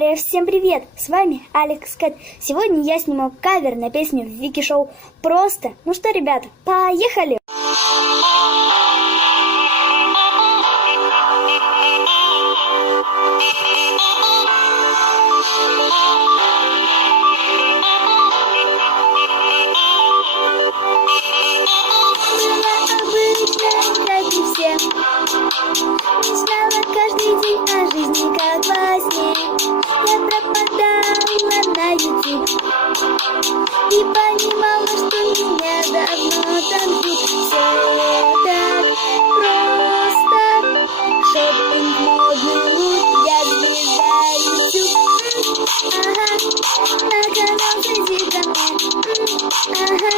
море, всем привет! С вами Алекс Кэт. Сегодня я сниму кавер на песню Вики Шоу «Просто». Ну что, ребята, поехали! Мечтала каждый день о жизни, как во сне. Я пропадала на YouTube и понимала, что меня давно там ждут. Все так просто. Шопинг, модный лук, я звезда YouTube. Ага, на канал зайди ко мне. Ага,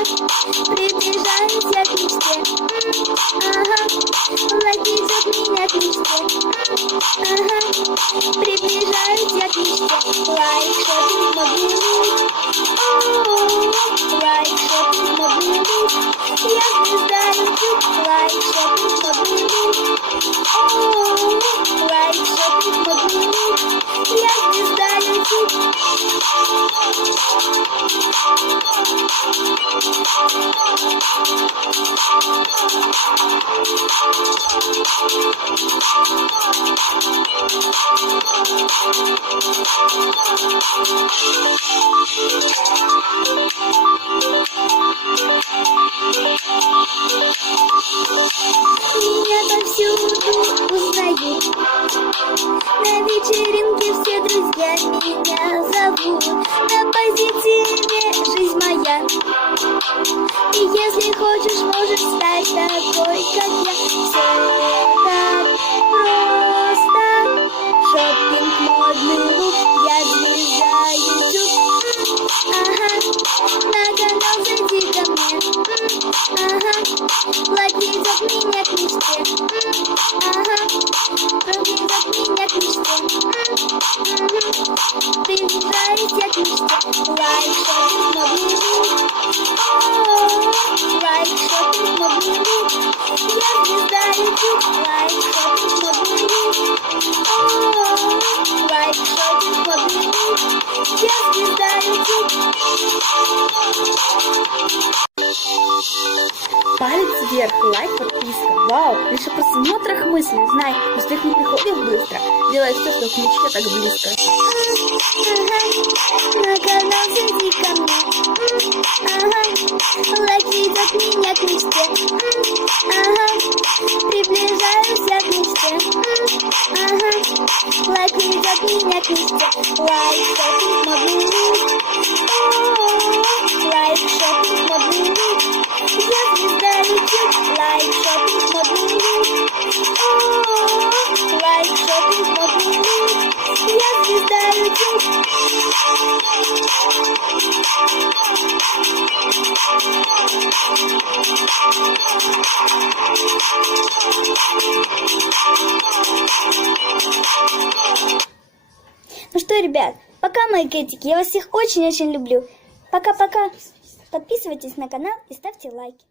приближаюсь я к мечте. Ага, лайк идет меня к мечте. Ага, приближаюсь я к мечте. Лайк, шопинг, модный лук. Лайк, шопинг, модный лук. Я звезда YouTube. Лайк, шопинг, модный лук. Лайк, шопинг, модный лук. Я звезда YouTube. Меня повсюду узнают. На вечеринке все друзья меня зовут. На позитиве жизнь моя. И если хочешь, можешь стать такой, как я. Все так просто. Шопинг, модный лук, я звезда YouTube. Ага, на канал зайди ко мне. Ага, лайк идет меня к мечте. Ага, идет меня к мечте. Приближаюсь я к мечте. Лайк, шопинг, модный лук. Лайк, шопинг, модный лук. Я звезда YouTube. Лайк, шопинг, модный лук. Лайк, шопинг, модный лук. Я звезда YouTube. Палец вверх, лайк, подписка. Вау, лишь о просмотрах мысли, знай, успех не приходит быстро. Делай все, что к мечте так близко. Ага, на канал зайди ко мне. Ага, лайк ведет меня к мечте. Ага, приближаюсь я к мечте. Ага, лайк ведет меня к мечте. Лайк, шопинг, модный лук. Лайк, шопинг, модный лук. Я звезда YouTube. Лайк, шопинг, модный лук. Лайк, шопинг, модный лук. Я звезда YouTube. Ну что, ребят, пока, мои кетики, я вас всех очень-очень люблю. Пока-пока. Подписывайтесь на канал и ставьте лайки.